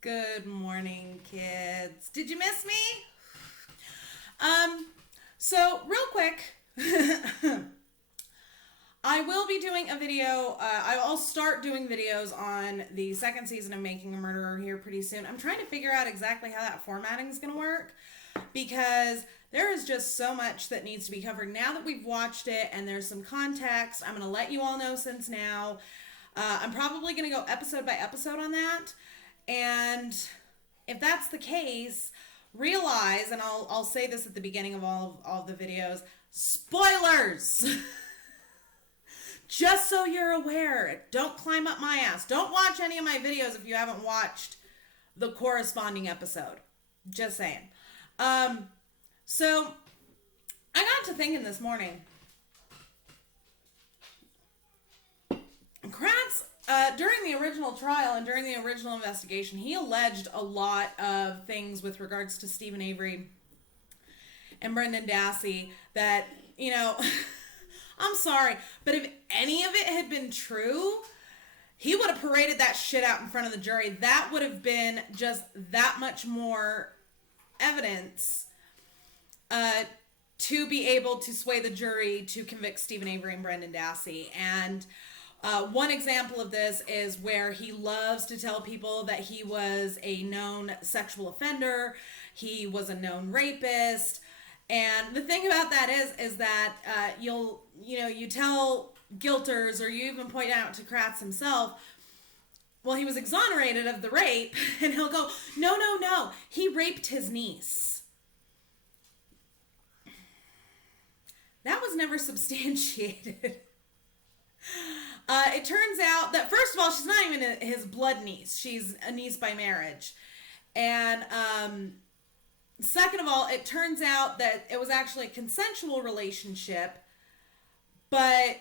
Good morning, kids. Did you miss me? So real quick, I will be doing a video. I'll start doing videos on the second season of Making a Murderer here pretty soon. I'm trying to figure out exactly how that formatting is going to work because there is just so much that needs to be covered now that we've watched it and there's some context. I'm going to let you all know since now. I'm probably going to go episode by episode on that. And if that's the case, realize, and I'll say this at the beginning of all the videos, spoilers! Just so you're aware, don't climb up my ass. Don't watch any of my videos if you haven't watched the corresponding episode. Just saying. So, I got to thinking this morning. Kratz, during the original trial and during the original investigation, he alleged a lot of things with regards to Stephen Avery and Brendan Dassey that, you know, I'm sorry, but if any of it had been true, he would have paraded that shit out in front of the jury. That would have been just that much more evidence to be able to sway the jury to convict Stephen Avery and Brendan Dassey. And one example of this is where he loves to tell people that he was a known sexual offender, he was a known rapist, and the thing about that is that you tell guilters, or you even point out to Kratz himself, well, he was exonerated of the rape, and he'll go, no, he raped his niece. That was never substantiated. It turns out that, first of all, she's not even his blood niece. She's a niece by marriage. And second of all, it turns out that it was actually a consensual relationship, but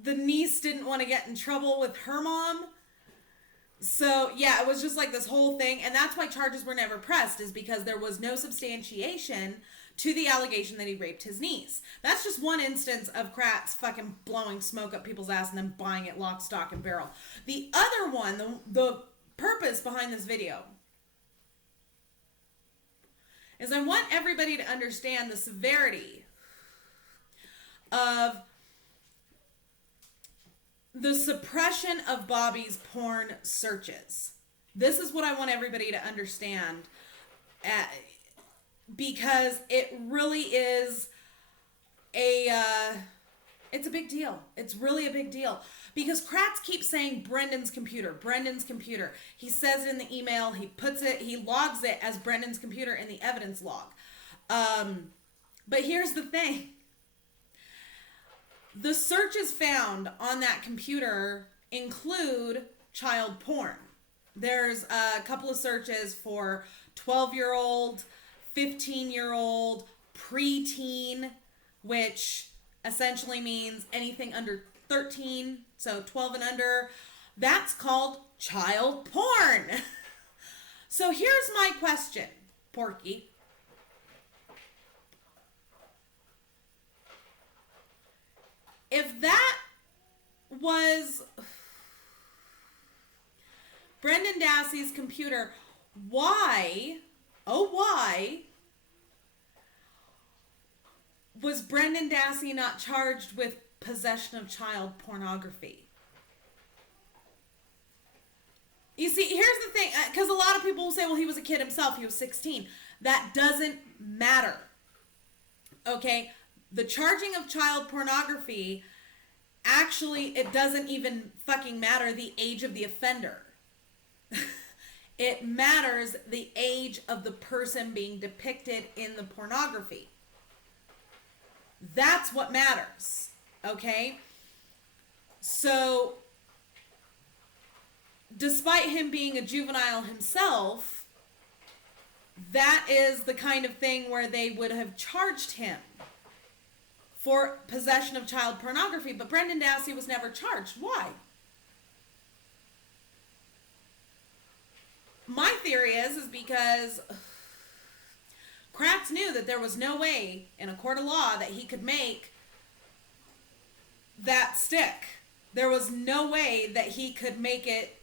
the niece didn't want to get in trouble with her mom. So, yeah, it was just like this whole thing. And that's why charges were never pressed, is because there was no substantiation to the allegation that he raped his niece. That's just one instance of Kratz fucking blowing smoke up people's ass and then buying it lock, stock, and barrel. The other one, the purpose behind this video, is I want everybody to understand the severity of the suppression of Bobby's porn searches. This is what I want everybody to understand, because it really is it's a big deal. It's really a big deal. Because Kratz keeps saying Brendan's computer. He says it in the email, he logs it as Brendan's computer in the evidence log. But here's the thing. The searches found on that computer include child porn. There's a couple of searches for 12-year-old, 15-year-old, preteen, which essentially means anything under 13, so 12 and under. That's called child porn. So here's my question, Porky. If that was Brendan Dassey's computer, why was Brendan Dassey not charged with possession of child pornography? You see, here's the thing, because a lot of people will say, well, he was a kid himself, he was 16. That doesn't matter. Okay? The charging of child pornography, actually, it doesn't even fucking matter the age of the offender. It matters the age of the person being depicted in the pornography. That's what matters. Okay? So, despite him being a juvenile himself, that is the kind of thing where they would have charged him for possession of child pornography. But Brendan Dassey was never charged. Why? My theory is because Kratz knew that there was no way in a court of law that he could make that stick. There was no way that he could make it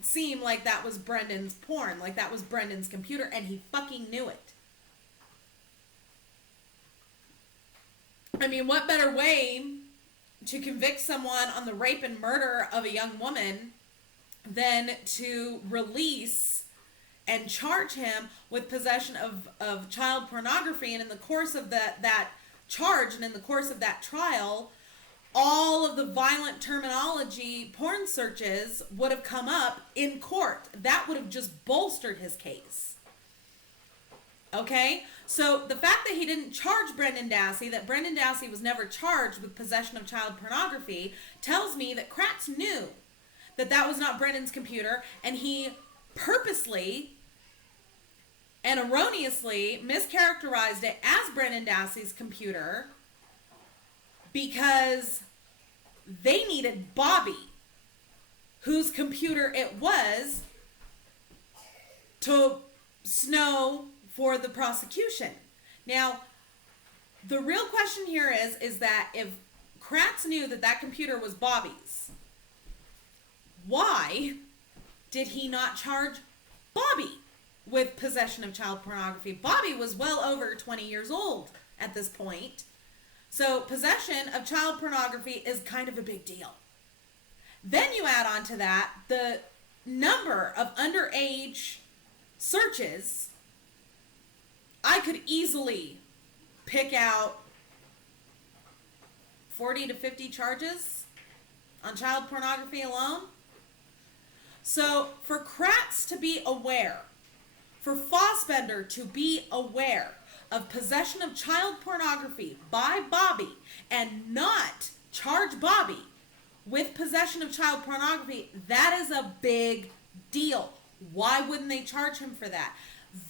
seem like that was Brendan's porn, like that was Brendan's computer, and he fucking knew it. I mean, what better way to convict someone on the rape and murder of a young woman than to release and charge him with possession of child pornography? And in the course of that charge and in the course of that trial, all of the violent terminology porn searches would have come up in court. That would have just bolstered his case. Okay? So the fact that he didn't charge Brendan Dassey, that Brendan Dassey was never charged with possession of child pornography, tells me that Kratz knew that that was not Brendan's computer, and he purposely and erroneously mischaracterized it as Brendan Dassey's computer because they needed Bobby, whose computer it was, to snow for the prosecution. Now, the real question here is that if Kratz knew that that computer was Bobby's, why did he not charge Bobby with possession of child pornography? Bobby was well over 20 years old at this point. So possession of child pornography is kind of a big deal. Then you add on to that the number of underage searches. I could easily pick out 40 to 50 charges on child pornography alone. So for Kratz to be aware, for Fassbender to be aware of possession of child pornography by Bobby and not charge Bobby with possession of child pornography, that is a big deal. Why wouldn't they charge him for that?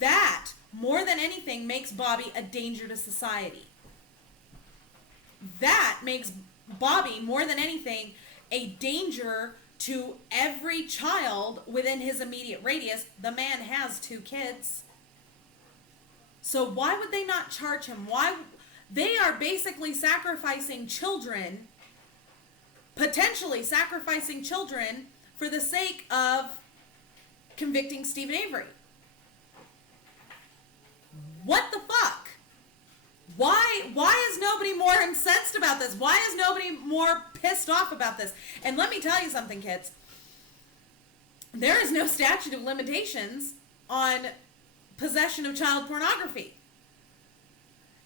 That, more than anything, makes Bobby a danger to society. That makes Bobby, more than anything, a danger to every child within his immediate radius. The man has 2 kids. So why would they not charge him? Why? They are basically sacrificing children, potentially sacrificing children for the sake of convicting Stephen Avery. What the fuck? Why is nobody more incensed about this? Why is nobody more pissed off about this? And let me tell you something, kids. There is no statute of limitations on possession of child pornography.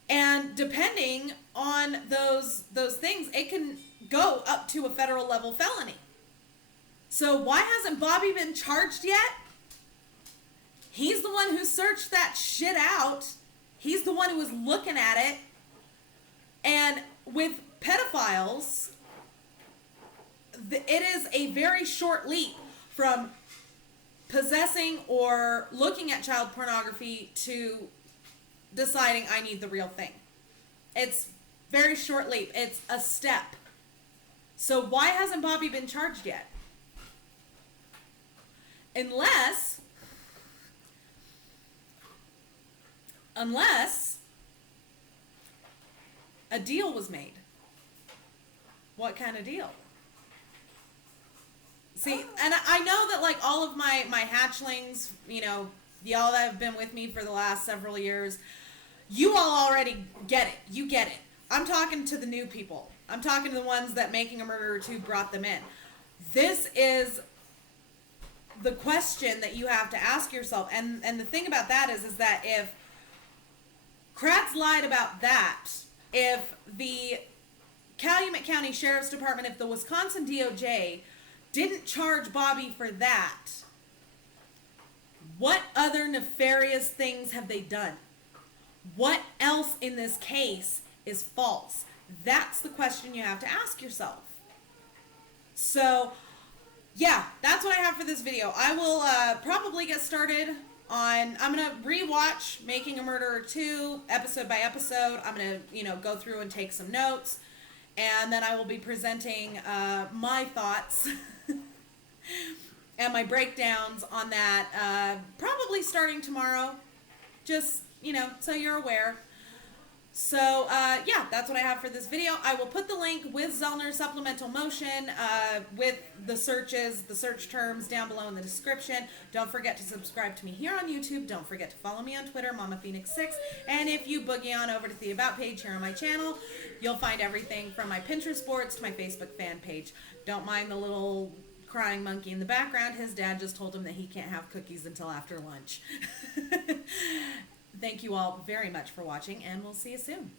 And depending on those things, it can go up to a federal level felony. So why hasn't Bobby been charged yet? He's the one who searched that shit out. He's the one who was looking at it. And with pedophiles, it is a very short leap from possessing or looking at child pornography to deciding I need the real thing. It's very short leap. It's a step. So why hasn't Bobby been charged yet? Unless a deal was made. What kind of deal? See, and I know that like all of my hatchlings, you know, y'all that have been with me for the last several years, you all already get it. You get it. I'm talking to the new people. I'm talking to the ones that Making a Murderer 2 brought them in. This is the question that you have to ask yourself. And the thing about that is that if Kratz lied about that, if the Calumet County Sheriff's Department, if the Wisconsin DOJ didn't charge Bobby for that, what other nefarious things have they done? What else in this case is false? That's the question you have to ask yourself. So, yeah, that's what I have for this video. I will probably get started on, I'm going to rewatch Making a Murderer 2 episode by episode. I'm going to, go through and take some notes. And then I will be presenting my thoughts and my breakdowns on that probably starting tomorrow. Just, so you're aware. So, yeah, that's what I have for this video. I will put the link with Zellner's Supplemental Motion with the searches, the search terms down below in the description. Don't forget to subscribe to me here on YouTube. Don't forget to follow me on Twitter, MamaPhoenix6. And if you boogie on over to the About page here on my channel, you'll find everything from my Pinterest boards to my Facebook fan page. Don't mind the little crying monkey in the background. His dad just told him that he can't have cookies until after lunch. Thank you all very much for watching, and we'll see you soon.